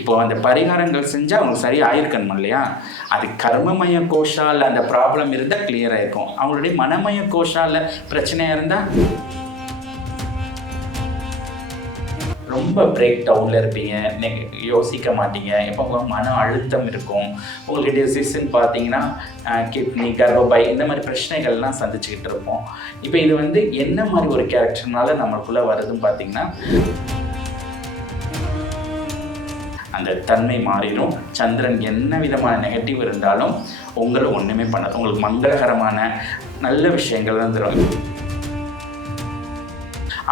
இப்போ அந்த பரிகாரங்கள் செஞ்சால் அவங்க சரியாக ஆயிருக்கணும் இல்லையா? அது கர்மமய கோஷால அந்த ப்ராப்ளம் இருந்தால் கிளியராக இருக்கும். அவங்களுடைய மனமய கோஷால பிரச்சனையாக இருந்தால் ரொம்ப பிரேக் டவுனில் இருப்பீங்க, யோசிக்க மாட்டீங்க, எப்போ மன அழுத்தம் இருக்கும். உங்களுக்கு டிசீஸ்ன்னு பார்த்தீங்கன்னா கிட்னி, கர்ப்பப்பை இந்த மாதிரி பிரச்சனைகள்லாம் சந்திச்சுக்கிட்டு இருப்போம். இப்போ இது என்ன மாதிரி ஒரு கேரக்டர்னால நம்மளுக்குள்ளே வருதுன்னு பார்த்தீங்கன்னா அந்த தன்மை மாறிடும். சந்திரன் என்ன விதமான நெகட்டிவ் இருந்தாலும் உங்களை ஒன்றுமே பண்ணாது. உங்களுக்கு மங்களகரமான நல்ல விஷயங்கள் தான் தரும்.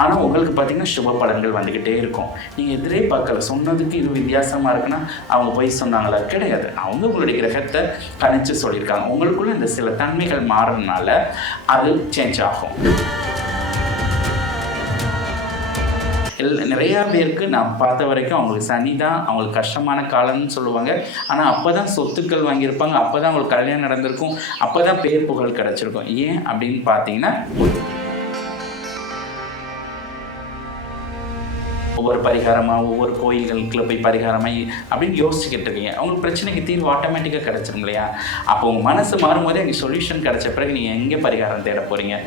ஆனால் உங்களுக்கு பார்த்தீங்கன்னா சுப பலன்கள் வந்துக்கிட்டே இருக்கும். நீங்கள் எதிரே பார்க்கல, சொன்னதுக்கு இது வித்தியாசமாக இருக்குன்னா அவங்க போய் சொன்னாங்களா? கிடையாது. அவங்க உங்களுடைய கிரகத்தை கணிச்சு சொல்லியிருக்காங்க. உங்களுக்குள்ள இந்த சில தன்மைகள் மாறுறதுனால அது சேஞ்ச் ஆகும். நிறையா பேருக்கு நான் பார்த்த வரைக்கும் அவங்களுக்கு சனி தான் அவங்களுக்கு கஷ்டமான காலம்னு சொல்லுவாங்க. ஆனால் அப்போ தான் சொத்துக்கள் வாங்கியிருப்பாங்க, அப்போ தான் அவங்களுக்கு கல்யாணம் நடந்திருக்கும், அப்போ தான் பேர் புகழ் கிடச்சிருக்கும். ஏன் அப்படின்னு பார்த்தீங்கன்னா ஒவ்வொரு பரிகாரமாக ஒவ்வொரு கோயில்களுக்குள்ள போய் பரிகாரமாக அப்படின்னு யோசிச்சுக்கிட்டு இருக்கீங்க. அவங்களுக்கு பிரச்சனைக்கு தீர்வு ஆட்டோமேட்டிக்காக கிடச்சிரும் இல்லையா? அப்போ உங்கள் மனசு மாறும்போதே அங்கே சொல்யூஷன் கிடச்ச பிறகு நீங்கள் எங்கே பரிகாரம் தேட போகிறீங்க?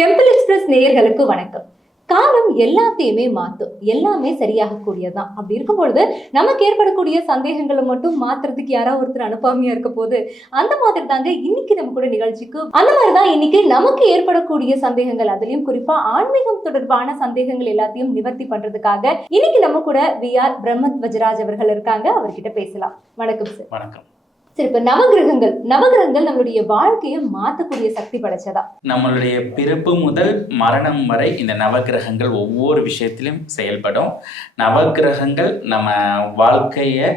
டெம்பிள் எக்ஸ்பிரஸ் நேயர்களுக்கு வணக்கம். காலம் எல்லாத்தையுமே மாற்றும், எல்லாமே சரியாக கூடியதுதான். அப்படி இருக்கும் பொழுது நமக்கு ஏற்படக்கூடிய சந்தேகங்களை மட்டும் மாத்துறதுக்கு யாராவது ஒருத்தர் அனுப்பாமையா இருக்க போது, அந்த மாதிரி தாங்க இன்னைக்கு நம்ம கூட நிகழ்ச்சிக்கு அந்த மாதிரிதான் இன்னைக்கு நமக்கு ஏற்படக்கூடிய சந்தேகங்கள், அதுலயும் குறிப்பா ஆன்மீகம் தொடர்பான சந்தேகங்கள் எல்லாத்தையும் நிவர்த்தி பண்றதுக்காக இன்னைக்கு நம்ம கூட VR பிரம்மத்வஜராஜ் அவர்கள் இருக்காங்க. அவர்கிட்ட பேசலாம். வணக்கம் சார். வணக்கம். சரி, இப்ப நவகிரகங்கள் நம்மளுடைய வாழ்க்கையை மாற்றக்கூடிய சக்தி படைச்சதா? நம்மளுடைய பிறப்பு முதல் மரணம் வரை இந்த நவகிரகங்கள் ஒவ்வொரு விஷயத்திலும் செயல்படும். நவகிரகங்கள் நம்ம வாழ்க்கையை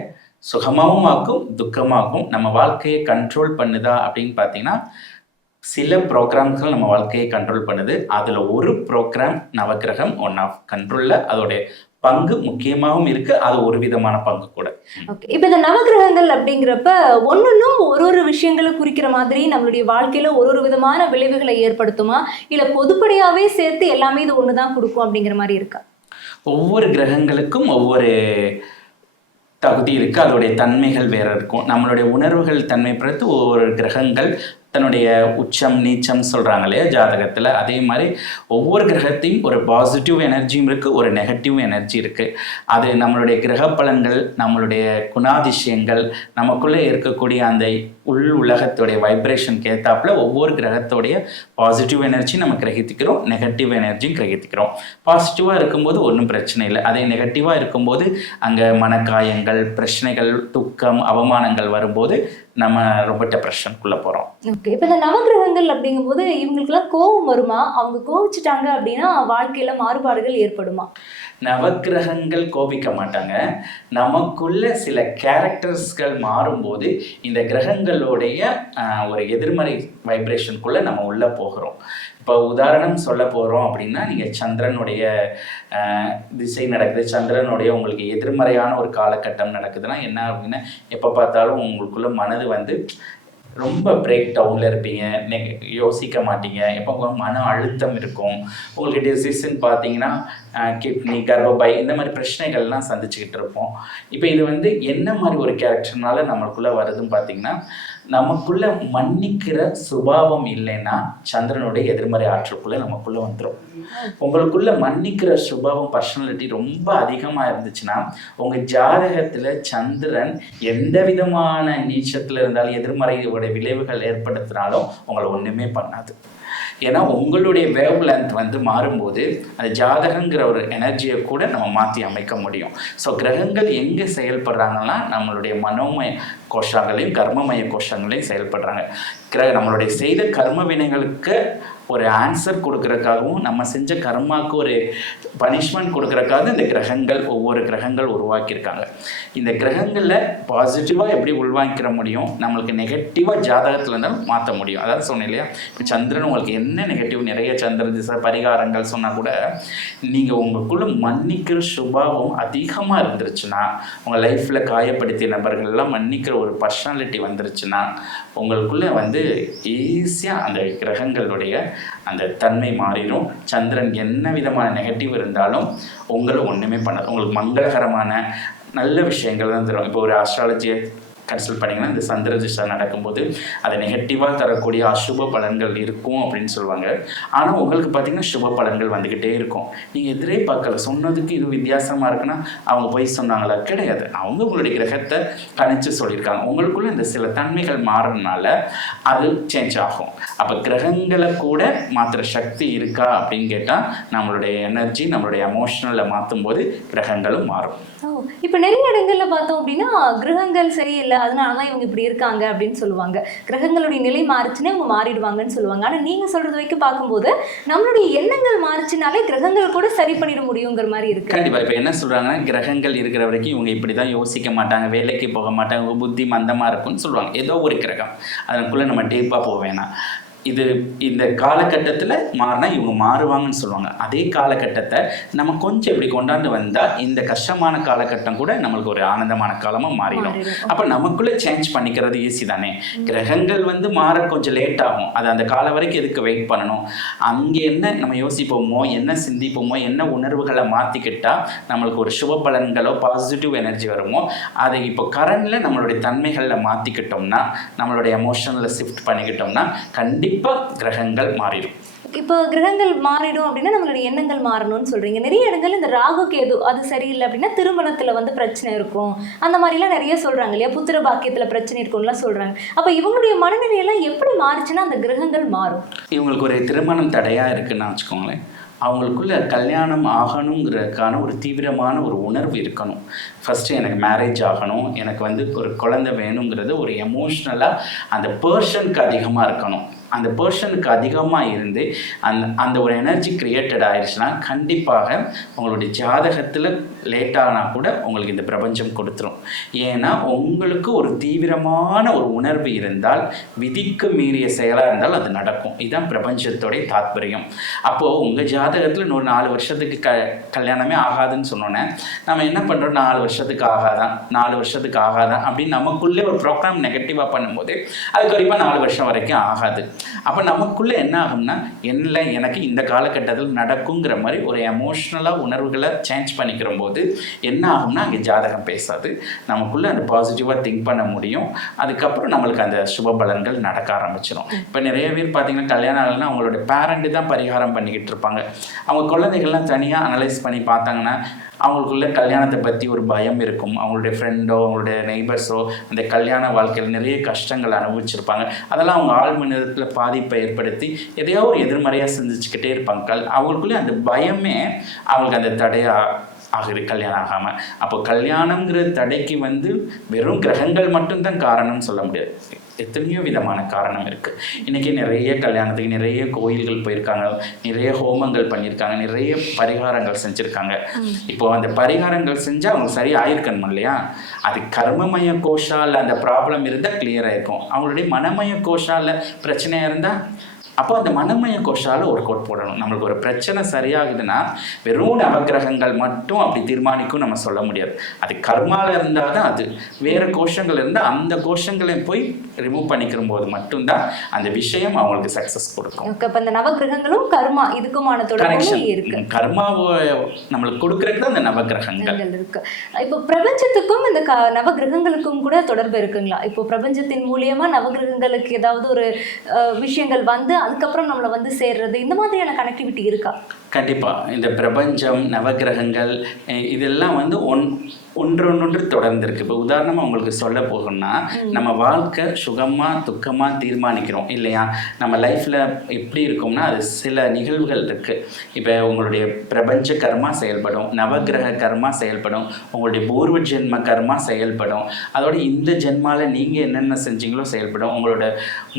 சுகமாகவும் ஆக்கும், துக்கமாகும். நம்ம வாழ்க்கையை கண்ட்ரோல் பண்ணுதா அப்படின்னு பார்த்தீங்கன்னா சில ப்ரோக்ராம்கள் நம்ம வாழ்க்கையை கண்ட்ரோல் பண்ணுது. அதில் ஒரு ப்ரோக்ராம் நவகிரகம் ஒன் ஆஃப் கண்ட்ரோலில் அதோடைய பங்கு முக்கியமாகவும் இருக்கு. அது ஒரு விதமான பங்கு கூட. ஓகே, இப்போ இந்த நவகிரகங்கள் அப்படிங்கிறப்ப ஒன்னொன்னும் ஒரு விஷயங்களை குறிக்கிற மாதிரி நம்மளுடைய வாழ்க்கையில ஒரு விதமான விளைவுகளை ஏற்படுத்துமா, இல்ல பொதுப்படையாவே சேர்த்து எல்லாமே இது ஒண்ணுதான் கொடுக்கும் அப்படிங்கிற மாதிரி இருக்கா? ஒவ்வொரு கிரகங்களுக்கும் ஒவ்வொரு தகுதி இருக்கு, அதோடைய தன்மைகள் வேற இருக்கும். நம்மளுடைய உணர்வுகள் தன்மை பொறுத்து ஒவ்வொரு கிரகங்கள் தன்னுடைய உச்சம் நீச்சம் சொல்கிறாங்க இல்லையா ஜாதகத்தில், அதே மாதிரி ஒவ்வொரு கிரகத்தையும் ஒரு பாசிட்டிவ் எனர்ஜியும் இருக்குது, ஒரு நெகட்டிவ் எனர்ஜி இருக்குது. அது நம்மளுடைய கிரக பலன்கள், நம்மளுடைய குணாதிசயங்கள், நமக்குள்ளே இருக்கக்கூடிய அந்த உள் உலகத்துடைய வைப்ரேஷனுக்கு ஏற்றாப்புல ஒவ்வொரு கிரகத்தோடைய பாசிட்டிவ் எனர்ஜி நம்ம கிரகித்துக்கிறோம், நெகட்டிவ் எனர்ஜியும் கிரகித்துக்கிறோம். பாசிட்டிவாக இருக்கும்போது ஒன்றும் பிரச்சனை இல்லை. அதே நெகட்டிவாக இருக்கும்போது அங்கே மனக்காயங்கள், பிரச்சனைகள், துக்கம், அவமானங்கள் வரும்போது நம்ம ரொம்ப டிப்ரெஷனுக்குள்ளே போகிறோம். ஓகே, இப்போ இந்த நவகிரகங்கள் அப்படிங்கும்போது இவங்களுக்குலாம் கோபம் வருமா? அவங்க கோபிச்சிட்டாங்க அப்படின்னா வாழ்க்கையில மாறுபாடுகள் ஏற்படுமா? நவகிரகங்கள் கோபிக்க மாட்டாங்க. நமக்குள்ள சில கேரக்டர்ஸ்கள் மாறும்போது இந்த கிரகங்களுடைய ஒரு எதிர்மறை வைப்ரேஷனுக்குள்ளே நம்ம உள்ளே போகிறோம். இப்போ உதாரணம் சொல்ல போகிறோம் அப்படின்னா, நீங்கள் சந்திரனுடைய திசை நடக்குது, சந்திரனுடைய உங்களுக்கு எதிர்மறையான ஒரு காலகட்டம் நடக்குதுன்னா என்ன அப்படின்னா, எப்போ பார்த்தாலும் உங்களுக்குள்ள மனது ரொம்ப பிரேக் டவுனில் இருப்பீங்க, யோசிக்க மாட்டீங்க, எப்போ மன அழுத்தம் இருக்கும். உங்களுக்கு டிசீஸ்ன்னு பார்த்தீங்கன்னா கிட்னி, கர்ப்பப்பை இந்த மாதிரி பிரச்சனைகள்லாம் சந்திச்சுக்கிட்டு இருப்போம். இப்போ இது என்ன மாதிரி ஒரு கேரக்டர்னால நம்மளுக்குள்ளே வருதுன்னு பார்த்தீங்கன்னா, நமக்குள்ள மன்னிக்கிற சுபாவம் இல்லைன்னா சந்திரனுடைய எதிர்மறை ஆற்றலுக்குள்ளே நமக்குள்ளே வந்துடும். உங்களுக்குள்ள மன்னிக்கிற சுபாவம், பர்சனாலிட்டி ரொம்ப அதிகமாக இருந்துச்சுன்னா உங்கள் ஜாதகத்தில் சந்திரன் எந்த விதமான நீச்சத்தில் இருந்தாலும் எதிர்மறையோட விளைவுகள் ஏற்படுத்தினாலும் உங்களை ஒன்றுமே பண்ணாது. ஏன்னா உங்களுடைய வேவ் லென்த் மாறும்போது அந்த ஜாதகங்கிற ஒரு எனர்ஜியை கூட நம்ம மாற்றி அமைக்க முடியும். ஸோ கிரகங்கள் எங்கே செயல்படுறாங்கன்னா நம்மளுடைய மனோமய கோஷாங்களையும் கர்மமய கோஷா வருஷங்களையும் செயல்படுறாங்க. நம்மளுடைய செய்த கர்ம வினைகளுக்கு ஒரு ஆன்சர் கொடுக்கறதுக்காகவும் நம்ம செஞ்ச கர்மாவுக்கு ஒரு பனிஷ்மெண்ட் கொடுக்கறதுக்காக இந்த கிரகங்கள் ஒவ்வொரு கிரகங்கள் உருவாக்கியிருக்காங்க. இந்த கிரகங்களில் பாசிட்டிவாக எப்படி உள்வாங்கிக்கிற முடியும், நம்மளுக்கு நெகட்டிவாக ஜாதகத்தில் இருந்தாலும் மாற்ற முடியும். அதாவது சொன்னேன் இல்லையா, இப்போ சந்திரன் உங்களுக்கு என்ன நெகட்டிவ், நிறைய சந்திர திசை பரிகாரங்கள் சொன்னால் கூட நீங்கள் உங்களுக்குள்ள மன்னிக்கிற சுபாவம் அதிகமாக இருந்துருச்சுன்னா, உங்கள் லைஃப்பில் காயப்படுத்திய நபர்கள்லாம் மன்னிக்கிற ஒரு பர்சனாலிட்டி வந்துருச்சுன்னா, உங்களுக்குள்ளே ஈஸியாக அந்த கிரகங்களுடைய அந்த தன்மை மாறிடும். சந்திரன் என்ன விதமான நெகட்டிவ் இருந்தாலும் உங்களை ஒன்றுமே பண்ணாது. உங்களுக்கு மங்களகரமான நல்ல விஷயங்கள் தான் தரும். இப்போ ஒரு ஆஸ்ட்ராலஜியை கன்சல்ட் பண்ணிங்கன்னா இந்த சந்திர திசை நடக்கும்போது அதை நெகட்டிவாக தரக்கூடிய அசுப பலன்கள் இருக்கும் அப்படின்னு சொல்லுவாங்க. ஆனால் உங்களுக்கு பார்த்தீங்கன்னா சுப பலன்கள் வந்துக்கிட்டே இருக்கும். நீங்கள் எதிரே பார்க்கல, சொன்னதுக்கு இது வித்தியாசமாக இருக்குன்னா அவங்க போய் சொன்னாங்களா? கிடையாது. அவங்க உங்களுடைய கிரகத்தை கணிச்சு சொல்லியிருக்காங்க. உங்களுக்குள்ள இந்த சில தன்மைகள் மாறதுனால அது சேஞ்ச் ஆகும். அப்போ கிரகங்களை கூட மாற்றுற சக்தி இருக்கா அப்படின்னு கேட்டால் நம்மளுடைய எனர்ஜி, நம்மளுடைய எமோஷனலை மாற்றும் போது கிரகங்களும் மாறும். இப்போ நிறைய இடங்கள்ல பார்த்தோம் அப்படின்னா கிரகங்கள் சரியில்லை, அதனாலதான் இவங்க இப்படி இருக்காங்க அப்படின்னு சொல்லுவாங்க. கிரகங்களுடைய நிலை மாறுச்சுன்னா இவங்க மாறிடுவாங்கன்னு சொல்லுவாங்க. ஆனா நீங்க சொல்றது வரைக்கும் பார்க்கும்போது நம்மளுடைய எண்ணங்கள் மாறுச்சுனாலே கிரகங்கள் கூட சரி பண்ணிட முடியுங்கிற மாதிரி இருக்கு. கண்டிப்பா. இப்ப என்ன சொல்றாங்கன்னா, கிரகங்கள் இருக்கிற வரைக்கும் இவங்க இப்படிதான் யோசிக்க மாட்டாங்க, வேலைக்கு போக மாட்டாங்க, புத்தி மந்தமா இருக்கும்னு சொல்லுவாங்க. ஏதோ ஒரு கிரகம், அதற்குள்ள நம்ம டீப்பா போவேனா. இந்த காலகட்டத்தில் மாறினா இவங்க மாறுவாங்கன்னு சொல்லுவாங்க. அதே காலகட்டத்தை நம்ம கொஞ்சம் இப்படி கொண்டாந்து வந்தால் இந்த கஷ்டமான காலகட்டம் கூட நம்மளுக்கு ஒரு ஆனந்தமான காலமாக மாறிடும். அப்போ நமக்குள்ளே சேஞ்ச் பண்ணிக்கிறது ஈஸி தானே. கிரகங்கள் மாற கொஞ்சம் லேட் ஆகும். அது அந்த காலம் வரைக்கும் எதுக்கு வெயிட் பண்ணணும்? அங்கே என்ன நம்ம யோசிப்போமோ, என்ன சிந்திப்போமோ, என்ன உணர்வுகளை மாற்றிக்கிட்டால் நம்மளுக்கு ஒரு சுப பலன்களோ பாசிட்டிவ் எனர்ஜி வருமோ, அதை இப்போ கரண்டில் நம்மளுடைய தன்மைகளில் மாற்றிக்கிட்டோம்னா, நம்மளுடைய எமோஷனில் ஷிஃப்ட் பண்ணிக்கிட்டோம்னா கண்டிப்பாக கிரகங்கள் மாறிடும். இப்போ கிரகங்கள் மாறிடும் அப்படின்னா நம்மளுடைய எண்ணங்கள் மாறணும்னு சொல்றீங்க. நிறைய இடங்கள் இந்த ராகு கேது அது சரியில்லை அப்படின்னா திருமணத்துல பிரச்சனை இருக்கும், அந்த மாதிரிலாம் நிறைய சொல்றாங்க இல்லையா, புத்திர பாக்கியத்துல பிரச்சனை இருக்கும்லாம் சொல்றாங்க. அப்ப இவங்களுடைய மனநிலையெல்லாம் எப்படி மாறுச்சுன்னா அந்த கிரகங்கள் மாறும்? இவங்களுக்கு ஒரு திருமணம் தடையா இருக்குன்னு வச்சுக்கோங்களேன். அவங்களுக்குள்ள கல்யாணம் ஆகணுங்கிறதுக்கான ஒரு தீவிரமான ஒரு உணர்வு இருக்கணும். ஃபஸ்ட்டு எனக்கு மேரேஜ் ஆகணும், எனக்கு ஒரு குழந்தை வேணுங்கிறது ஒரு எமோஷ்னலாக அந்த பர்சனுக்கு அதிகமாக இருக்கணும். அந்த பர்சனுக்கு அதிகமாக இருந்து அந்த ஒரு எனர்ஜி கிரியேட்டட் ஆயிடுச்சுன்னா கண்டிப்பாக உங்களுடைய ஜாதகத்தில் லேட்டானால் கூட உங்களுக்கு இந்த பிரபஞ்சம் கொடுத்துரும். ஏன்னா உங்களுக்கு ஒரு தீவிரமான ஒரு உணர்வு இருந்தால், விதிக்கு மீறிய செயலாக இருந்தால் அது நடக்கும். இதுதான் பிரபஞ்சத்தோடைய தாத்பரியம். அப்போது உங்கள் ஜாதகத்தில் இன்னொரு 4 வருஷத்துக்கு கல்யாணமே ஆகாதுன்னு சொன்னோன்னே நம்ம என்ன பண்ணுறோம், 4 வருஷத்துக்கு ஆகாதான் அப்படின்னு நமக்குள்ளே ஒரு ப்ரோக்ராம் நெகட்டிவாக பண்ணும்போது அது கண்டிப்பாக 4 வருஷம் வரைக்கும் ஆகாது. அப்போ நமக்குள்ளே என்ன ஆகும்னா, எனக்கு இந்த காலகட்டத்தில் நடக்குங்கிற மாதிரி ஒரு எமோஷ்னலாக உணர்வுகளை சேஞ்ச் பண்ணிக்கிற போது என்ன ஆகும்னா அங்கே ஜாதகம் பேசாது. நமக்குள்ளே அந்த பாசிட்டிவாக திங்க் பண்ண முடியும். அதுக்கப்புறம் நம்மளுக்கு அந்த சுப பலன்கள் நடக்க ஆரம்பிச்சிடும். இப்போ நிறைய பேர் பார்த்தீங்கன்னா கல்யாணம் ஆகலைன்னா அவங்களோட பேரண்ட்டு தான் பரிகாரம் பண்ணிக்கிட்டு இருப்பாங்க. அவங்க குழந்தைகள்லாம் தனியாக அனலைஸ் பண்ணி பார்த்தாங்கன்னா அவங்களுக்குள்ள கல்யாணத்தை பற்றி ஒரு பயம் இருக்கும். அவங்களுடைய ஃப்ரெண்டோ அவங்களுடைய நெய்பர்ஸோ அந்த கல்யாண வாழ்க்கையில் நிறைய கஷ்டங்கள் அனுபவிச்சிருப்பாங்க. அதெல்லாம் அவங்க ஆழ்மனத்தில் பாதிப்பை ஏற்படுத்தி எதையோ ஒரு எதிர்மறையாக சிந்திச்சுக்கிட்டே இருப்பாங்க. அவங்களுக்குள்ளே அந்த பயமே அவங்களுக்கு அந்த தடையாக ஆகுது கல்யாணம் ஆகாமல். அப்போ கல்யாணங்கிற தடைக்கு வெறும் கிரகங்கள் மட்டும்தான் காரணம்னு சொல்ல முடியாது. எத்தனையோ விதமான காரணம் இருக்குது. இன்றைக்கி நிறைய கல்யாணத்துக்கு நிறைய கோயில்கள் போயிருக்காங்க, நிறைய ஹோமங்கள் பண்ணியிருக்காங்க, நிறைய பரிகாரங்கள் செஞ்சுருக்காங்க. இப்போ அந்த பரிகாரங்கள் செஞ்சால் அவங்க சரி ஆயிருக்கணும் இல்லையா. அது கர்மமய கோஷால் அந்த ப்ராப்ளம் இருந்தால் கிளியர் ஆகிருக்கும். அவங்களுடைய மனமய கோஷால் பிரச்சனையாக இருந்தால் அப்போ அந்த மனமய கோஷால் ஒரு கோட் போடணும். நம்மளுக்கு ஒரு பிரச்சனை சரியாகுதுன்னா வெறும் நவகிரகங்கள் மட்டும் அப்படி தீர்மானிக்கும் நம்ம சொல்ல முடியாது. அது கர்மாவில் இருந்தால் தான் அது. வேறு கோஷங்கள் இருந்தால் அந்த கோஷங்களை போய் ரிமூவ் பண்ணிக்கிற போது மட்டும்தான் அந்த விஷயம் அவங்களுக்கு சக்ஸஸ் கொடுக்கும். இப்போ இந்த நவகிரகங்களும் கர்மா இதுக்குமான தொடர்பு இருக்கு. கர்மாவை நம்மளுக்கு கொடுக்கறதுக்கு அந்த நவகிரகங்கள் இருக்கு. இப்போ பிரபஞ்சத்துக்கும் இந்த நவகிரகங்களுக்கும் கூட தொடர்பு இருக்குங்களா? இப்போ பிரபஞ்சத்தின் மூலியமா நவகிரகங்களுக்கு ஏதாவது ஒரு விஷயங்கள் அதுக்கப்புறம் நம்மளை சேர்றது, இந்த மாதிரியான கனெக்டிவிட்டி இருக்கா? கண்டிப்பாக. இந்த பிரபஞ்சம், நவகிரகங்கள் இதெல்லாம் ஒன்றொன்று தொடர்ந்து இருக்கு. இப்போ உதாரணமாக உங்களுக்கு சொல்ல போகணும்னா, நம்ம வாழ்க்கை சுகமாக துக்கமாக தீர்மானிக்கிறோம் இல்லையா? நம்ம லைஃப்பில் எப்படி இருக்கும்னா அது சில நிகழ்வுகள் இருக்குது. இப்போ உங்களுடைய பிரபஞ்ச கர்மா செயல்படும், நவகிரக கர்மா செயல்படும், உங்களுடைய பூர்வ ஜென்ம கர்மா செயல்படும், அதோட இந்த ஜென்மாவில் நீங்கள் என்னென்ன செஞ்சீங்களோ செயல்படும், உங்களோட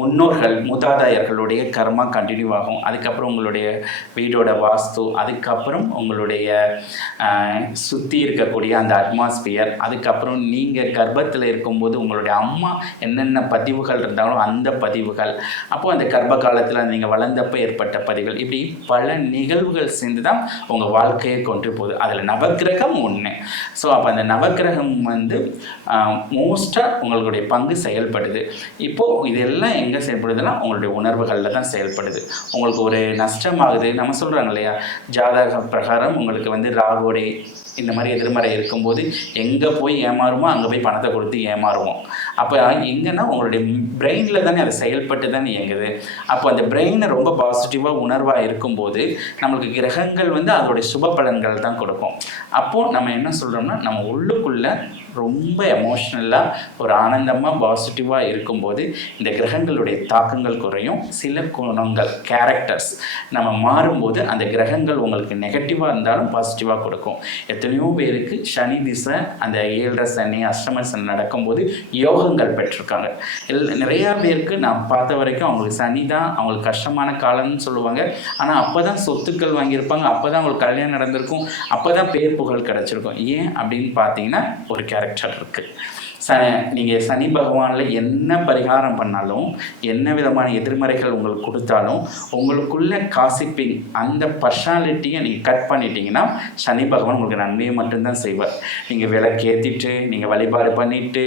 முன்னோர்கள் மூதாதையர்களுடைய கர்மா கண்டினியூ ஆகும், அதுக்கப்புறம் உங்களுடைய வீடோட வாஸ்து, அதுக்கப்புறம் உங்களுடைய சுற்றி இருக்கக்கூடிய அந்த அட்மாஸ்பியர், அதுக்கப்புறம் நீங்கள் கர்ப்பத்தில் இருக்கும்போது உங்களுடைய அம்மா என்னென்ன பதிவுகள் இருந்தாலும் அந்த பதிவுகள், அப்போது அந்த கர்ப்ப காலத்தில் நீங்கள் வளர்ந்தப்போ ஏற்பட்ட பதிவுகள், இப்படி பல நிகழ்வுகள் சேர்ந்து தான் உங்கள் வாழ்க்கையை கொண்டு போகுது. அதில் நவக்கிரகம் ஒன்று. ஸோ அப்போ அந்த நவக்கிரகம் வந்து மோஸ்ட்டாக உங்களுடைய பங்கு செயல்படுது. இப்போது இதெல்லாம் எங்கே செயல்படுதுன்னா உங்களுடைய உணர்வுகளில் தான் செயல்படுது. உங்களுக்கு ஒரு நஷ்டமாகுது, நம்ம சொல்கிறாங்க இல்லையா, ஜாதக பிரகாரம் உங்களுக்கு வந்து ராகுடைய இந்த மாதிரி எதிர்மறை இருக்கும்போது எங்கே போய் ஏமாறுமோ அங்கே போய் பணத்தை கொடுத்து ஏமாறுவோம். அப்போ எங்கன்னா உங்களுடைய பிரெயினில் தானே அதை செயல்பட்டு தானே இயங்குது. அப்போ அந்த பிரெயினை ரொம்ப பாசிட்டிவாக உணர்வாக இருக்கும்போது நம்மளுக்கு கிரகங்கள் வந்து அதோடைய சுப பலன்கள் தான் கொடுக்கும். அப்போது நம்ம என்ன சொல்கிறோம்னா, நம்ம உள்ளுக்குள்ளே ரொம்ப எமோஷ்னலாக ஒரு ஆனந்தமாக பாசிட்டிவாக இருக்கும்போது இந்த கிரகங்களுடைய தாக்கங்கள் குறையும். சில குணங்கள் கேரக்டர்ஸ் நம்ம மாறும்போது அந்த கிரகங்கள் உங்களுக்கு நெகட்டிவாக இருந்தாலும் பாசிட்டிவாக கொடுக்கும். எத்தனையோ பேருக்கு சனி திசை, அந்த 7.5 சனி அஷ்டம சனி நடக்கும்போது யோகங்கள் பெற்றிருக்காங்க. நிறையா பேருக்கு நான் பார்த்த வரைக்கும் அவங்களுக்கு சனி தான் அவங்களுக்கு கஷ்டமான காலம்னு சொல்லுவாங்க. ஆனால் அப்போ தான் சொத்துக்கள் வாங்கியிருப்பாங்க, அப்போ தான் அவங்களுக்கு கல்யாணம் நடந்திருக்கும், அப்போ தான் பேர் புகழ் கிடச்சிருக்கும். ஏன் அப்படின்னு பார்த்தீங்கன்னா ஒரு கேரக்டர் இருக்குது. நீங்கள் சனி பகவானில் என்ன பரிகாரம் பண்ணாலும், என்ன விதமான எதிர்மறைகள் உங்களுக்கு கொடுத்தாலும், உங்களுக்குள்ள காசிப்பிங் அந்த பர்சனாலிட்டியை நீங்கள் கட் பண்ணிட்டீங்கன்னா சனி பகவான் உங்களுக்கு நன்மையை மட்டும்தான் செய்வார். நீங்கள் விளக்கேற்றிட்டு, நீங்கள் வழிபாடு பண்ணிவிட்டு,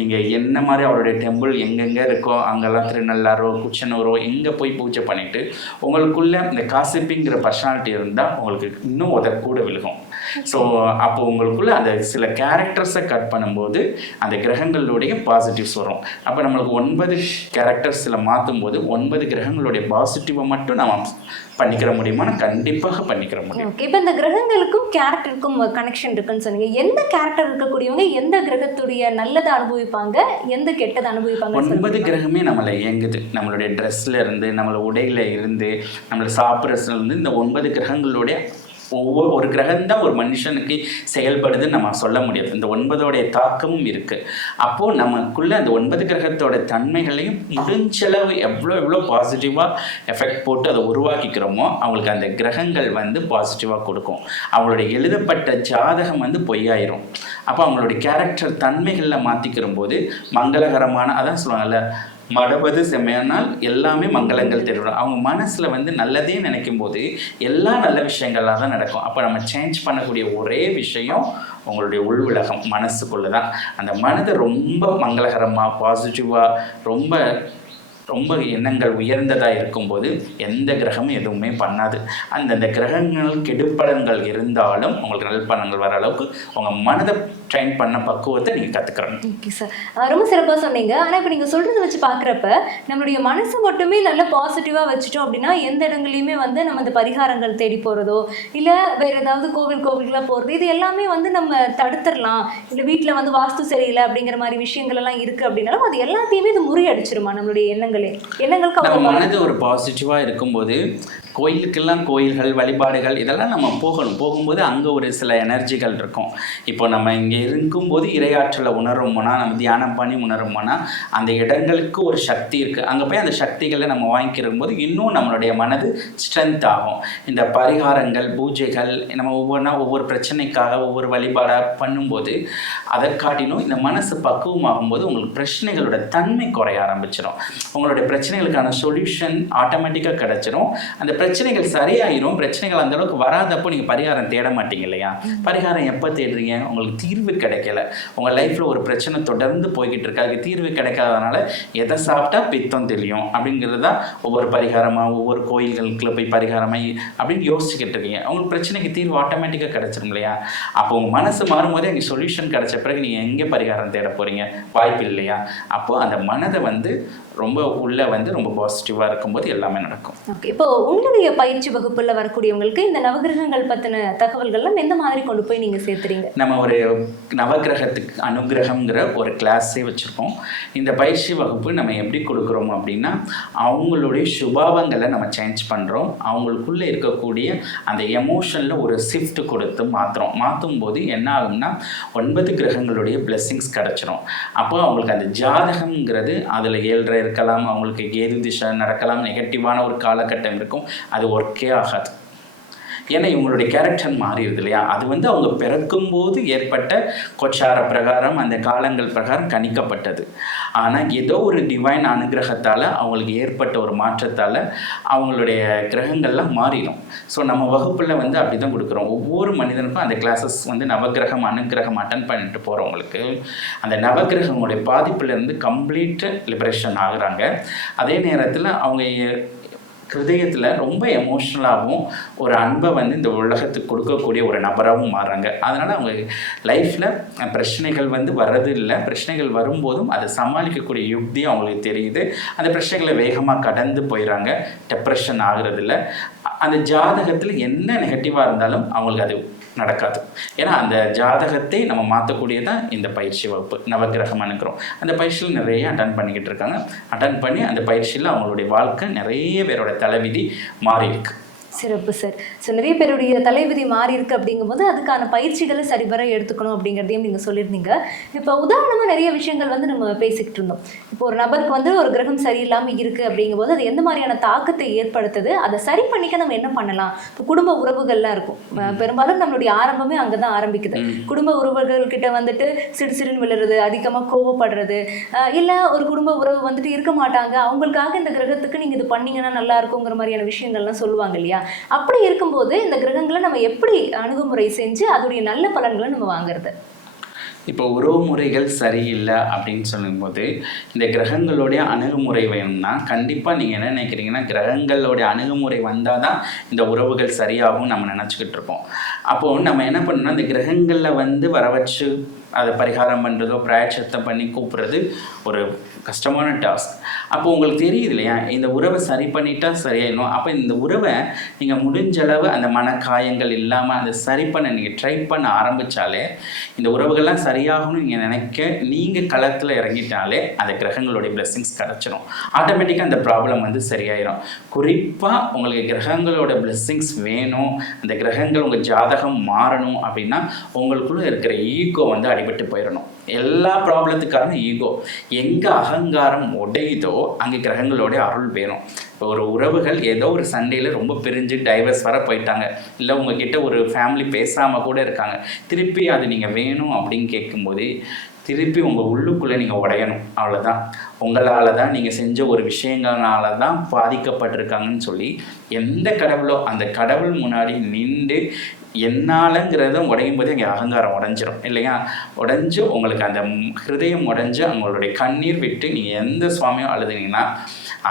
நீங்கள் என்ன மாதிரி அவருடைய டெம்பிள் எங்கெங்கே இருக்கோ அங்கெல்லாம் திருநள்ளாரோ குச்சனூரோ எங்கே போய் பூஜை பண்ணிவிட்டு உங்களுக்குள்ள இந்த காசிப்பிங்கிற பர்சனாலிட்டி இருந்தால் உங்களுக்கு இன்னும் கூட விழுகும். ஸோ அப்போ உங்களுக்குள்ள அந்த சில கேரக்டர்ஸை கட் பண்ணும்போது அந்த கிரகங்களுடைய பாசிட்டிவ்ஸ் வரும். அப்போ நம்மளுக்கு 9 கேரக்டர்ஸில் மாற்றும் போது 9 கிரகங்களுடைய பாசிட்டிவை மட்டும் நம்ம பண்ணிக்கிற முடியுமானா கண்டிப்பாக பண்ணிக்கிற முடியும். ஓகே, இப்போ இந்த கிரகங்களுக்கும் கேரக்டருக்கும் கனெக்ஷன் இருக்குன்னு சொன்னீங்க. எந்த கேரக்டர் இருக்கக்கூடியவங்க எந்த கிரகத்துடைய நல்லதை அனுபவிப்பாங்க, எந்த கெட்டதை அனுபவிப்பாங்க? 9 கிரகமே நம்மளை இயங்குது. நம்மளுடைய ட்ரெஸ்ல இருந்து, நம்மளோட உடையில இருந்து, நம்மளை சாப்பிட்றதுல இருந்து இந்த 9 கிரகங்களுடைய ஒரு கிரகம்தான் ஒரு மனுஷனுக்கு செயல்படுதுன்னு நம்ம சொல்ல முடியாது. இந்த 9 தாக்கமும் இருக்குது. அப்போது நமக்குள்ளே அந்த 9 கிரகத்தோட தன்மைகளையும் முடிஞ்சளவு எவ்வளோ பாசிட்டிவாக எஃபெக்ட் போட்டு அதை உருவாக்கிக்கிறோமோ அவங்களுக்கு அந்த கிரகங்கள் வந்து பாசிட்டிவாக கொடுக்கும். அவங்களுடைய எழுதப்பட்ட ஜாதகம் வந்து பொய்யாயிரும். அப்போ அவங்களுடைய கேரக்டர் தன்மைகளில் மாற்றிக்கிற போது மங்களகரமான, அதான் சொல்லுவாங்கல்ல, மடவது செம்மையானால் எல்லாமே மங்களங்கள் தெரியும். அவங்க மனசில் வந்து நல்லதே நினைக்கும் போது எல்லா நல்ல விஷயங்களாக தான் நடக்கும். அப்போ நம்ம சேஞ்ச் பண்ணக்கூடிய ஒரே விஷயம் உங்களுடைய உள் உலகம் மனசுக்குள்ளே தான். அந்த மனதை ரொம்ப மங்களகரமாக பாசிட்டிவாக ரொம்ப எண்ணங்கள் உயர்ந்ததாக இருக்கும்போது எந்த கிரகமும் எதுவுமே பண்ணாது. அந்தந்த கிரகங்கள் கெடுப்பலன்கள் இருந்தாலும் உங்களுக்கு நல்ல பலன்கள் வர அளவுக்கு உங்கள் மனதை ட்ரைன் பண்ண பக்குவத்தை நீங்கள் கற்றுக்கிறணும். ஓகே சார், ரொம்ப சிறப்பாக சொன்னீங்க. ஆனால் இப்போ நீங்கள் சொல்கிறத வச்சு பார்க்குறப்ப நம்மளுடைய மனசை மட்டுமே நல்லா பாசிட்டிவாக வச்சுட்டோம் அப்படின்னா எந்த இடங்களையுமே வந்து நம்ம இந்த பரிகாரங்கள் தேடி போகிறதோ இல்லை வேறு ஏதாவது கோவிலுக்குலாம் போகிறது, இது எல்லாமே வந்து நம்ம தடுத்துடலாம். இல்லை வீட்டில் வந்து வாஸ்து சரியில்லை அப்படிங்கிற மாதிரி விஷயங்கள் எல்லாம் இருக்குது அப்படின்னாலும் அது எல்லாத்தையுமே இது முறியடிச்சிருமா நம்மளுடைய எண்ணங்களுக்கு? நம்ம மனது ஒரு பாசிட்டிவாக இருக்கும்போது கோயில்கள் வழிபாடுகள் இதெல்லாம் நம்ம போகும்போது அங்கே ஒரு சில எனர்ஜிகள் இருக்கும். இப்போ நம்ம இங்கே இருக்கும்போது இறையாற்றலை உணரும்போனா, நம்ம தியானம் பண்ணி உணரும்போனா அந்த இடங்களுக்கு ஒரு சக்தி இருக்குது. அங்கே போய் அந்த சக்திகளை நம்ம வாங்கிக்கிற போது இன்னும் நம்மளுடைய மனது ஸ்ட்ரென்த் ஆகும். இந்த பரிகாரங்கள் பூஜைகள் நம்ம ஒவ்வொரு பிரச்சனைக்காக ஒவ்வொரு வழிபாடாக பண்ணும்போது அதை காட்டிலும் இந்த மனசு பக்குவமாகும்போது உங்களுக்கு பிரச்சனைகளோட தன்மை குறைய ஆரம்பிச்சிடும். உங்களுடைய பிரச்சனைகளுக்கான சொல்யூஷன் ஆட்டோமேட்டிக்காக கிடச்சிரும். அந்த பிரச்சனைகள் சரியாயிரும். பிரச்சனைகள் அந்த அளவுக்கு வராதப்போ நீங்கள் பரிகாரம் தேட மாட்டீங்க இல்லையா? பரிகாரம் எப்போ தேடுறீங்க? உங்களுக்கு தீர்வு கிடைக்கல, உங்கள் லைஃப்பில் ஒரு பிரச்சனை தொடர்ந்து போய்கிட்டு இருக்கு, அதுக்கு தீர்வு கிடைக்காதனால எதை சாப்பிட்டா பித்தம் தெரியும் அப்படிங்கிறது தான் ஒவ்வொரு பரிகாரமாக ஒவ்வொரு கோயில்களுக்குள்ள போய் பரிகாரமாக அப்படின்னு யோசிச்சுக்கிட்டு இருக்கீங்க. உங்களுக்கு பிரச்சனைக்கு தீர்வு ஆட்டோமேட்டிக்காக கிடைச்சிரும் இல்லையா? அப்போ உங்கள் மனசு மாறும்போதே அங்கே சொல்யூஷன் கிடைச்ச பிறகு நீங்கள் எங்கே பரிகாரம் தேட போகிறீங்க? வாய்ப்பு இல்லையா? அப்போது அந்த மனதை வந்து ரொம்ப உள்ளே வந்து ரொம்ப பாசிட்டிவாக இருக்கும்போது எல்லாமே நடக்கும். ஓகே, இப்போ உங்களை உங்களுடைய பயிற்சி வகுப்புல வரக்கூடியவங்களுக்கு இந்த நவகிரகங்கள் பத்தின தகவல்கள்லாம் எந்த மாதிரி கொண்டு போய் நீங்க சேர்த்துறீங்க? நம்ம ஒரு நவகிரகத்துக்கு அனுகிரகம்ங்கிற ஒரு கிளாஸே வச்சுருக்கோம். இந்த பயிற்சி வகுப்பு நம்ம எப்படி கொடுக்குறோம் அப்படின்னா, அவங்களுடைய சுபாவங்களை நம்ம சேஞ்ச் பண்ணுறோம். அவங்களுக்குள்ளே இருக்கக்கூடிய அந்த எமோஷனில் ஒரு ஷிஃப்ட் கொடுத்து மாற்றும் போது என்ன ஆகும்னா 9 கிரகங்களுடைய பிளெஸ்ஸிங்ஸ் கிடச்சிரும். அப்போ அவங்களுக்கு அந்த ஜாதகம்ங்கிறது அதில் 7 இருக்கலாம், அவங்களுக்கு கேது திசை நடக்கலாம், நெகட்டிவான ஒரு காலகட்டம் இருக்கும், அது ஒர்க்கே ஆகாது. ஏன்னா இவங்களுடைய கேரக்டர் மாறிடுது இல்லையா. அது வந்து அவங்க பிறக்கும்போது ஏற்பட்ட கொச்சார பிரகாரம் அந்த காலங்கள் பிரகாரம் கணிக்கப்பட்டது. ஆனால் ஏதோ ஒரு டிவைன் அனுகிரகத்தால் அவங்களுக்கு ஏற்பட்ட ஒரு மாற்றத்தால் அவங்களுடைய கிரகங்கள்லாம் மாறிடும். ஸோ நம்ம வகுப்பில் வந்து அப்படி தான் கொடுக்குறோம். ஒவ்வொரு மனிதனுக்கும் அந்த கிளாஸஸ் வந்து நவகிரகம் அனுகிரகம் அட்டன் பண்ணிட்டு போகிறவங்களுக்கு அந்த நவகிரகங்களுடைய பாதிப்புலேருந்து கம்ப்ளீட் லிபரேஷன் ஆகுறாங்க. அதே நேரத்தில் அவங்க ஹிருதயத்தில் ரொம்ப எமோஷ்னலாகவும் ஒரு அன்பை வந்து இந்த உலகத்துக்கு கொடுக்கக்கூடிய ஒரு நபராகவும் மாறுறாங்க. அதனால் அவங்க லைஃப்பில் பிரச்சனைகள் வந்து வர்றது இல்லை. பிரச்சனைகள் வரும்போதும் அதை சமாளிக்கக்கூடிய யுக்தி அவங்களுக்கு தெரியுது. அந்த பிரச்சனைகளை வேகமாக கடந்து போயிடறாங்க. டிப்ரெஷன் ஆகுறதில்ல. அந்த ஜாதகத்தில் என்ன நெகட்டிவாக இருந்தாலும் அவங்களுக்கு அது நடக்காது. ஏன்னா அந்த ஜாதகத்தை நம்ம மாற்றக்கூடியதான் இந்த பயிற்சி வகுப்பு நவகிரகம் அனுக்கிறோம். அந்த பயிற்சியில் நிறைய அட்டன் பண்ணிக்கிட்டு இருக்காங்க. அட்டன் பண்ணி அந்த பயிற்சியில் அவங்களுடைய வாழ்க்கை நிறைய பேரோட தலைவிதி மாறி இருக்கு. சிறப்பு சார். ஸோ நிறைய பேருடைய தலைவிதி மாறி இருக்கு அப்படிங்கும்போது அதுக்கான பயிற்சிகளை சரிவர எடுத்துக்கணும் அப்படிங்கிறதையும் நீங்கள் சொல்லியிருந்தீங்க. இப்போ உதாரணமாக நிறைய விஷயங்கள் வந்து நம்ம பேசிக்கிட்டு இருந்தோம். இப்போ ஒரு நபருக்கு வந்து ஒரு கிரகம் சரியில்லாமல் இருக்குது அப்படிங்கும்போது அது எந்த மாதிரியான தாக்கத்தை ஏற்படுத்துது, அதை சரி பண்ணிக்க நம்ம என்ன பண்ணலாம். இப்போ குடும்ப உறவுகள்லாம் இருக்கும். பெரும்பாலும் நம்மளுடைய ஆரம்பமே அங்கே தான் ஆரம்பிக்குது. குடும்ப உறவுகள்கிட்ட வந்துட்டு சிடுசிடுன்னு விழுறது, அதிகமாக கோவப்படுறது, இல்லை ஒரு குடும்ப உறவு வந்துட்டு இருக்க மாட்டாங்க, அவங்களுக்காக இந்த கிரகத்துக்கு நீங்கள் இது பண்ணீங்கன்னா நல்லா இருக்குங்கிற மாதிரியான விஷயங்கள்லாம் சொல்லுவாங்க இல்லையா. அப்படி இருக்கும்போது இந்த கிரகங்களை நம்ம எப்படி அணுகுமுறை செஞ்சு அதோடைய நல்ல பலன்களை நம்ம வாங்குறது? இப்போ உறவு முறைகள் சரியில்லை அப்படின்னு சொல்லும்போது இந்த கிரகங்களுடைய அணுகுமுறை வேணும்னா கண்டிப்பாக நீங்கள் என்ன நினைக்கிறீங்கன்னா, கிரகங்களுடைய அணுகுமுறை வந்தால் தான் இந்த உறவுகள் சரியாகும் நம்ம நினச்சிக்கிட்டு இருப்போம். அப்போது நம்ம என்ன பண்ணணும்னா, இந்த கிரகங்களில் வந்து வர வச்சு அதை பரிகாரம் பண்ணுறதோ பிராயச்சத்தம் பண்ணி கூப்பிட்றது ஒரு கஷ்டமான டாஸ்க். அப்போ உங்களுக்கு தெரியுது இல்லையா, இந்த உறவை சரி பண்ணிட்டா சரியாயிடும். அப்போ இந்த உறவை நீங்கள் முடிஞ்சளவு அந்த மனக்காயங்கள் இல்லாமல் அதை சரி பண்ண நீங்கள் ட்ரை பண்ண ஆரம்பித்தாலே இந்த உறவுகள்லாம் சரியாகணும்னு நீங்கள் நினைக்க நீங்கள் களத்தில் இறங்கிட்டாலே அந்த கிரகங்களுடைய பிளெஸ்ஸிங்ஸ் கிடச்சிடும். ஆட்டோமேட்டிக்காக அந்த ப்ராப்ளம் வந்து சரியாயிடும். குறிப்பாக உங்களுக்கு கிரகங்களோட பிளெஸ்ஸிங்ஸ் வேணும், அந்த கிரகங்கள் உங்கள் ஜாதகம் மாறணும் அப்படின்னா உங்களுக்குள்ளே இருக்கிற ஈகோ வந்து அடிபட்டு போயிடணும். எல்லா ப்ராப்ளத்துக்கான ஈகோ எங்கே அகங்காரம் உடையுதோ அங்கே கிரகங்களோட அருள் வேணும். இப்போ ஒரு உறவுகள் ஏதோ ஒரு சண்டையில் ரொம்ப பிரிஞ்சு டைவர்ஸ் வர போயிட்டாங்க, இல்லை உங்ககிட்ட ஒரு ஃபேமிலி பேசாமல் கூட இருக்காங்க, திருப்பி அது நீங்கள் வேணும் அப்படின்னு கேட்கும்போது திருப்பி உங்கள் உள்ளுக்குள்ளே நீங்கள் உடையணும். அவ்வளோதான். உங்களால் தான் நீங்கள் செஞ்ச ஒரு விஷயங்களால தான் பாதிக்கப்பட்டிருக்காங்கன்னு சொல்லி எந்த கடவுளோ அந்த கடவுள் முன்னாடி நின்று என்னாலங்கிறத உடையும் போது எங்கள் அகங்காரம் உடஞ்சிரும் இல்லையா. உடஞ்சி உங்களுக்கு அந்த ஹிருதயம் உடஞ்சி அவங்களுடைய கண்ணீர் விட்டு நீங்கள் எந்த சுவாமியோ அழுதுனீங்கன்னா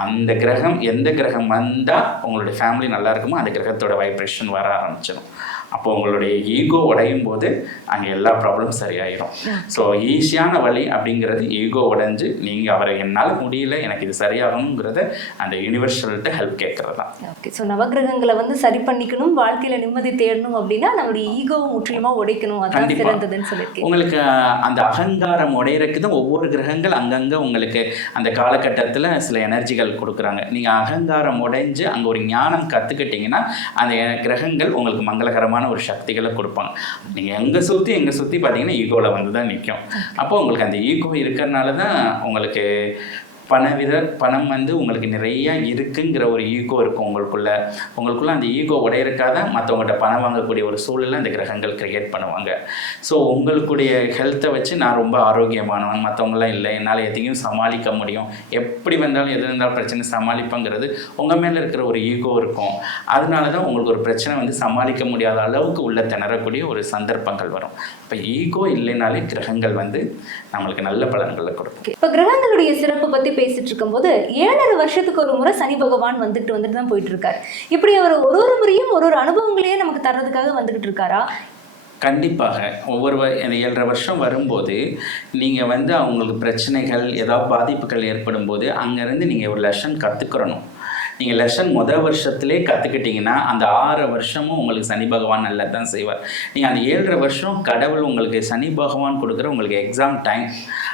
அந்த கிரகம் எந்த கிரகம் வந்தால் உங்களுடைய ஃபேமிலி நல்லா இருக்குமோ அந்த கிரகத்தோட வைப்ரேஷன் வர ஆரம்பிச்சிடும். அப்போ உங்களுடைய ஈகோ உடையும் போது அங்கே எல்லா ப்ராப்ளமும் சரியாயிடும். ஸோ ஈஸியான வழி அப்படிங்கிறது ஈகோ உடைஞ்சு நீங்கள் அவரை என்னால் முடியல எனக்கு இது சரியாகணுங்கிறத அந்த யூனிவர்சல்கிட்ட ஹெல்ப் கேட்கறது தான். ஓகே. ஸோ நவகிரகங்களை வந்து சரி பண்ணிக்கணும், வாழ்க்கையில் நிம்மதி தேடணும் அப்படின்னா நம்மளுடைய ஈகோவை முற்றிலுமாக உடைக்கணும், அதான் சிறந்ததுன்னு சொல்லியிருக்கேன். உங்களுக்கு அந்த அகங்காரம் உடையிறதுக்கு தான் ஒவ்வொரு கிரகங்கள் அங்கங்கே உங்களுக்கு அந்த காலகட்டத்தில் சில எனர்ஜிகள் கொடுக்குறாங்க. நீங்கள் அகங்காரம் உடைஞ்சு அங்கே ஒரு ஞானம் கற்றுக்கிட்டிங்கன்னா அந்த கிரகங்கள் உங்களுக்கு மங்களகரமான ஒரு சக்திகளை கொடுப்பாங்க. நீங்கள் எங்கே சுற்றி பார்த்தீங்கன்னா ஈகோவில் வந்து தான் நிற்கும். அப்போ உங்களுக்கு அந்த ஈகோ இருக்கிறதுனால தான் உங்களுக்கு பணம் வந்து உங்களுக்கு நிறையா இருக்குங்கிற ஒரு ஈகோ இருக்கும் உங்களுக்குள்ள அந்த ஈகோ உடையிருக்காத மற்றவங்கள்ட்ட பணம் வாங்கக்கூடிய ஒரு சூழலை அந்த கிரகங்கள் கிரியேட் பண்ணுவாங்க. ஸோ உங்களுடைய ஹெல்த்தை வச்சு நான் ரொம்ப ஆரோக்கியமானவன், மற்றவங்களாம் இல்லை, என்னால் எதையும் சமாளிக்க முடியும், எப்படி வந்தாலும் எது இருந்தாலும் பிரச்சனை சமாளிப்பங்கிறது உங்கள் மேலே இருக்கிற ஒரு ஈகோ இருக்கும். அதனால தான் உங்களுக்கு ஒரு பிரச்சனை வந்து சமாளிக்க முடியாத அளவுக்கு உள்ள திணறக்கூடிய ஒரு சந்தர்ப்பங்கள் வரும். இப்போ ஈகோ இல்லைனாலே கிரகங்கள் வந்து நம்மளுக்கு நல்ல பலன்களை கொடுக்கும். இப்போ கிரகங்களுடைய சிறப்பு பற்றி பேசிட்டு இருக்கும்போது 7.5 வருஷத்துக்கு ஒரு முறை சனி பகவான் வந்துட்டு தான் போயிட்டு இருக்காரு. இப்படி அவர் ஒரு முறையும் ஒரு அனுபவங்களையே நமக்கு தர்றதுக்காக வந்துகிட்டு இருக்காரா? கண்டிப்பாக. ஒவ்வொரு 7.5 வருஷம் வரும்போது நீங்கள் வந்து அவங்களுக்கு பிரச்சனைகள் ஏதாவது பாதிப்புகள் ஏற்படும் போது அங்கேருந்து நீங்கள் ஒரு லெசன் கற்றுக்கிறணும். நீங்கள் லெசன் முதல் வருஷத்துலேயே கற்றுக்கிட்டிங்கன்னா அந்த 6 வருஷமும் உங்களுக்கு சனி பகவான் நல்லது தான் செய்வார். நீங்கள் அந்த 7.5 வருஷம் கடவுள் உங்களுக்கு சனி பகவான் கொடுக்குற உங்களுக்கு எக்ஸாம் டைம்.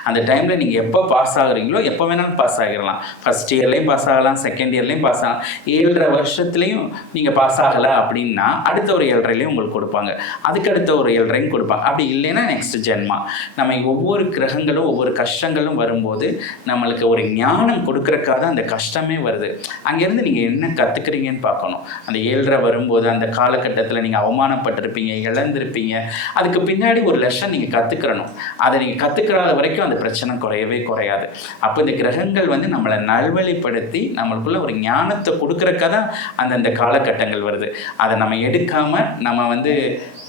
அந்த டைமில் நீங்கள் எப்போ பாஸ் ஆகுறீங்களோ எப்போ வேணாலும் பாஸ் ஆகிடலாம். ஃபஸ்ட் இயர்லேயும் பாஸ் ஆகலாம், செகண்ட் இயர்லேயும் பாஸ் ஆகலாம். 7.5 வருஷத்துலேயும் நீங்கள் பாஸ் ஆகலை அப்படின்னா அடுத்த ஒரு 7.5லையும் உங்களுக்கு கொடுப்பாங்க, அதுக்கடுத்த ஒரு 7.5 கொடுப்பாங்க. அப்படி இல்லைன்னா நெக்ஸ்ட் ஜென்மா. நம்ம ஒவ்வொரு கிரகங்களும் ஒவ்வொரு கஷ்டங்களும் வரும்போது நம்மளுக்கு ஒரு ஞானம் கொடுக்குறக்காக அந்த கஷ்டமே வருது. அங்கேருந்து நீங்கள் என்ன கற்றுக்குறீங்கன்னு பார்க்கணும். அந்த 7.5 வரும்போது அந்த காலகட்டத்தில் நீங்கள் அவமானப்பட்டிருப்பீங்க, இழந்திருப்பீங்க. அதுக்கு பின்னாடி ஒரு லெசன் நீங்கள் கற்றுக்கிறணும். அதை நீங்கள் கற்றுக்கிறாத வரைக்கும் அந்த பிரச்சனை குறையவே குறையாது. அப்போ இந்த கிரகங்கள் வந்து நம்மளை நல்வழிப்படுத்தி நம்மளுக்குள்ள ஒரு ஞானத்தை கொடுக்குறக்காக தான் அந்தந்த காலகட்டங்கள் வருது. அதை நம்ம எடுக்காமல் நம்ம வந்து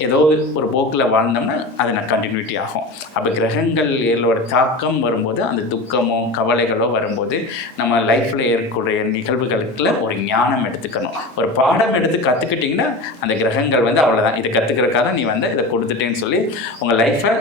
ஏதோ ஒரு போக்கில் வாழ்ந்தோம்னா அது கண்டினியூட்டி ஆகும். அப்போ கிரகங்களோட தாக்கம் வரும்போது அந்த துக்கமோ கவலைகளோ வரும்போது நம்ம லைஃப்பில் ஏற்படக்கூடிய நிகழ்வுகளுக்குள்ள ஒரு ஞானம் எடுத்துக்கணும். ஒரு பாடம் எடுத்து கற்றுக்கிட்டிங்கன்னா அந்த கிரகங்கள் வந்து அவ்வளோதான், இதை கற்றுக்கிறக்காக நீ வந்து இதை கொடுத்துட்டேன்னு சொல்லி உங்கள் லைஃப்பை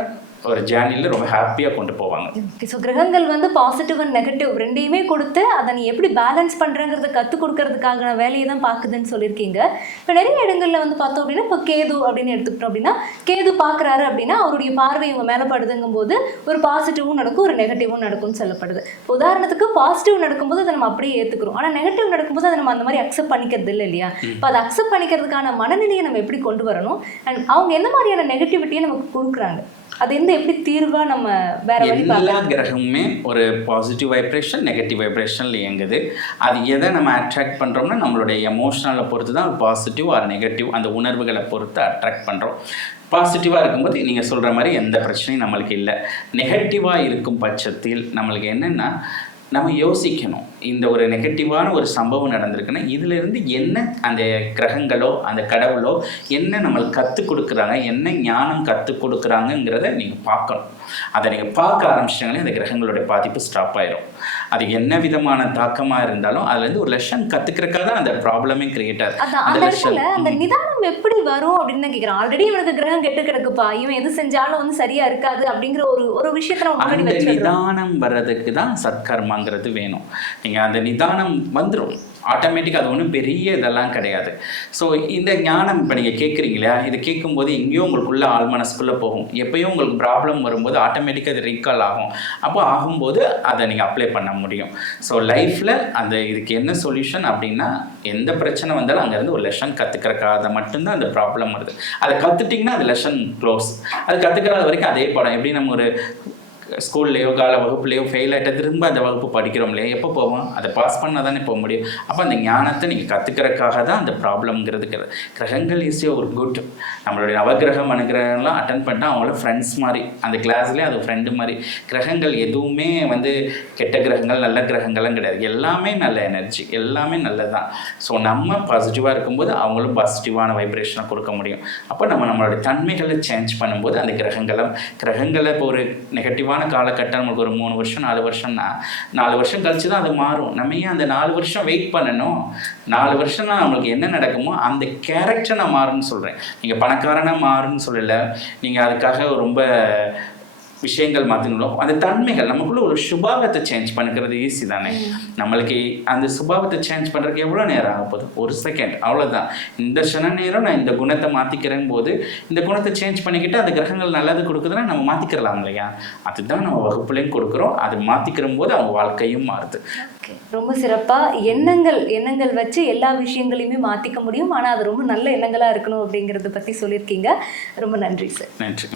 ஒரு ஜேர்னியில் ரொம்ப ஹாப்பியாக கொண்டு போவாங்க. ஸோ கிரகங்கள் வந்து பாசிட்டிவ் அண்ட் நெகட்டிவ் ரெண்டையுமே கொடுத்து அதை நீ எப்படி பேலன்ஸ் பண்ணுறங்கிறத கற்றுக் கொடுக்கறதுக்கான வேலையை தான் பார்க்குதுன்னு சொல்லியிருக்கீங்க. இப்போ நிறைய இடங்களில் வந்து பார்த்தோம் அப்படின்னா, இப்போ கேது அப்படின்னு எடுத்துக்கிட்டோம் அப்படின்னா, கேது பார்க்குறாரு அப்படின்னா அவருடைய பார்வை இவங்க மேலே படுதுங்கும் போது ஒரு பாசிட்டிவும் நடக்கும், ஒரு நெகட்டிவும் நடக்கும்னு சொல்லப்படுது. உதாரணத்துக்கு பாசிட்டிவ் நடக்கும்போது அதை நம்ம அப்படியே ஏற்றுக்கிறோம், ஆனால் நெகட்டிவ் நடக்கும்போது அதை நம்ம அந்த மாதிரி அக்செப்ட் பண்ணிக்கிறது இல்லை இல்லையா? இப்போ அதை அக்செப்ட் பண்ணிக்கிறதுக்கான மனநிலையை நம்ம எப்படி கொண்டு வரணும், அண்ட் அவங்க எந்த மாதிரியான நெகட்டிவிட்டியை நமக்கு கொடுக்குறாங்க, அது எந்த எப்படி தீர்வா நம்ம வேற வழி பார்க்கலாம்? எல்லா கிரகமுமே ஒரு பாசிட்டிவ் வைப்ரேஷன் நெகட்டிவ் வைப்ரேஷன்ல இயங்குது. அது எதை நம்ம அட்ராக்ட் பண்ணுறோம்னா நம்மளுடைய எமோஷனலை பொறுத்து தான் பாசிட்டிவ் ஆர் நெகட்டிவ் அந்த உணர்வுகளை பொறுத்து அட்ராக்ட் பண்ணுறோம். பாசிட்டிவாக இருக்கும்போது நீங்கள் சொல்கிற மாதிரி எந்த பிரச்சனையும் நம்மளுக்கு இல்லை. நெகட்டிவாக இருக்கும் பட்சத்தில் நம்மளுக்கு என்னென்னா நம்ம யோசிக்கணும். இந்த ஒரு நெகட்டிவான ஒரு சம்பவம் நடந்திருக்குன்னா இதிலிருந்து என்ன அந்த கிரகங்களோ அந்த கடவுளோ என்ன நம்மளுக்கு கற்றுக் கொடுக்குறாங்க, என்ன ஞானம் கற்றுக் கொடுக்குறாங்கங்கிறத நீங்கள் பார்க்கணும். அதை நீங்கள் பார்க்க ஆரம்பிச்சிட்டாங்களே அந்த கிரகங்களுடைய பாதிப்பு ஸ்டாப் ஆயிடும். அது என்ன விதமான தாக்கமாக இருந்தாலும் அதுலேருந்து ஒரு லெசன் கற்றுக்கிறக்காக தான் அந்த ப்ராப்ளமே கிரியேட் ஆகுது. அந்த நிதானம் எப்படி வரும் அப்படின்னு தான் கேட்குறேன். ஆல்ரெடி இவனுக்கு கிரகம் கெட்டு கிடக்குப்பா, இவன் எது செஞ்சாலும் வந்து சரியா இருக்காது அப்படிங்கிற ஒரு விஷயத்தை அந்த நிதானம் வர்றதுக்கு தான் சத்கர்மாங்கிறது வேணும். நீங்கள் அந்த நிதானம் வந்துடும் ஆட்டோமேட்டிக்காக. அது ஒன்றும் பெரிய இதெல்லாம் கிடையாது. ஸோ இந்த ஞானம் இப்போ நீங்கள் கேட்குறீங்களா, இது கேட்கும்போது எங்கேயோ உங்களுக்குள்ள ஆள் மனசுக்குள்ளே போகும். எப்போயும் உங்களுக்கு ப்ராப்ளம் வரும்போது ஆட்டோமேட்டிக்காக அது ரீகால் ஆகும். அப்போ ஆகும்போது அதை நீங்கள் அப்ளை பண்ண முடியும். ஸோ லைஃப்பில் அந்த இதுக்கு என்ன சொல்யூஷன் அப்படின்னா, எந்த பிரச்சனை வந்தாலும் அங்கேருந்து ஒரு லெசன் கற்றுக்கிறக்காக மட்டும்தான் அந்த ப்ராப்ளம் வருது. அதை கற்றுட்டிங்கன்னா அது லெசன் க்ளோஸ். அது கற்றுக்கிறாத வரைக்கும் அதே படம். எப்படி நம்ம ஒரு ஸ்கூல்லையோ கால வகுப்புலையோ ஃபெயில் ஆகிட்ட திரும்ப அந்த வகுப்பு படிக்கிறோம் இல்லையா, எப்போ போவோம், அதை பாஸ் பண்ணால் தானே போக முடியும். அப்போ அந்த ஞானத்தை நீங்கள் கற்றுக்கிறக்காக தான் அந்த ப்ராப்ளம்ங்கிறது. கிரகங்கள் ஈஸியாக ஒரு குட். நம்மளுடைய நவகிரகம் அனுகிரகம்லாம் அட்டன் பண்ணால் அவங்கள ஃப்ரெண்ட்ஸ் மாதிரி, அந்த கிளாஸ்லேயே அது ஃப்ரெண்டு மாதிரி. கிரகங்கள் எதுவுமே வந்து கெட்ட கிரகங்கள் நல்ல கிரகங்கள்லாம் கிடையாது. எல்லாமே நல்ல எனர்ஜி, எல்லாமே நல்லது தான். ஸோ நம்ம பாசிட்டிவாக இருக்கும்போது அவங்களும் பாசிட்டிவான வைப்ரேஷனை கொடுக்க முடியும். அப்போ நம்மளோட தன்மைகளை சேஞ்ச் பண்ணும்போது அந்த கிரகங்களை இப்போ ஒரு நெகட்டிவான காலகட்டம் நம்மளுக்கு ஒரு 3 வருஷம் 4 வருஷம்னா 4 வருஷம் கழிச்சு தான் அது மாறும். நம்ம ஏன் அந்த 4 வருஷம் வெயிட் பண்ணணும்? 4 வருஷம்னா நம்மளுக்கு என்ன நடக்குமோ அந்த கேரக்டர் நான் மாறுன்னு சொல்கிறேன். நீங்கள் பணக்காரனாக மாறுன்னு சொல்லலை, நீங்கள் அதுக்காக ரொம்ப விஷயங்கள் மாற்றணும். அந்த தன்மைகள் நமக்குள்ள ஒரு சுபாவத்தை சேஞ்ச் பண்ணிக்கிறது ஈஸி தானே. நம்மளுக்கு அந்த சுபாவத்தை சேஞ்ச் பண்ணுறதுக்கு எவ்வளோ நேரம் ஆக போகுது? 1 செகண்ட், அவ்வளோதான். இந்த க்ஷண நேரம் நான் இந்த குணத்தை மாற்றிக்கிறேன் போது இந்த குணத்தை சேஞ்ச் பண்ணிக்கிட்டு அந்த கிரகங்கள் நல்லது கொடுக்குதுன்னா நம்ம மாற்றிக்கிறலாம் இல்லையா? அதுதான் நம்ம வகுப்புலையும் கொடுக்குறோம். அது மாற்றிக்கிற போது அவங்க வாழ்க்கையும் மாறுது. ரொம்ப சிறப்பாக எண்ணங்கள் வச்சு எல்லா விஷயங்களையுமே மாற்றிக்க முடியும். ஆனால் அது ரொம்ப நல்ல எண்ணங்களாக இருக்கணும் அப்படிங்கிறத பற்றி சொல்லியிருக்கீங்க. ரொம்ப நன்றி சார். நன்றி.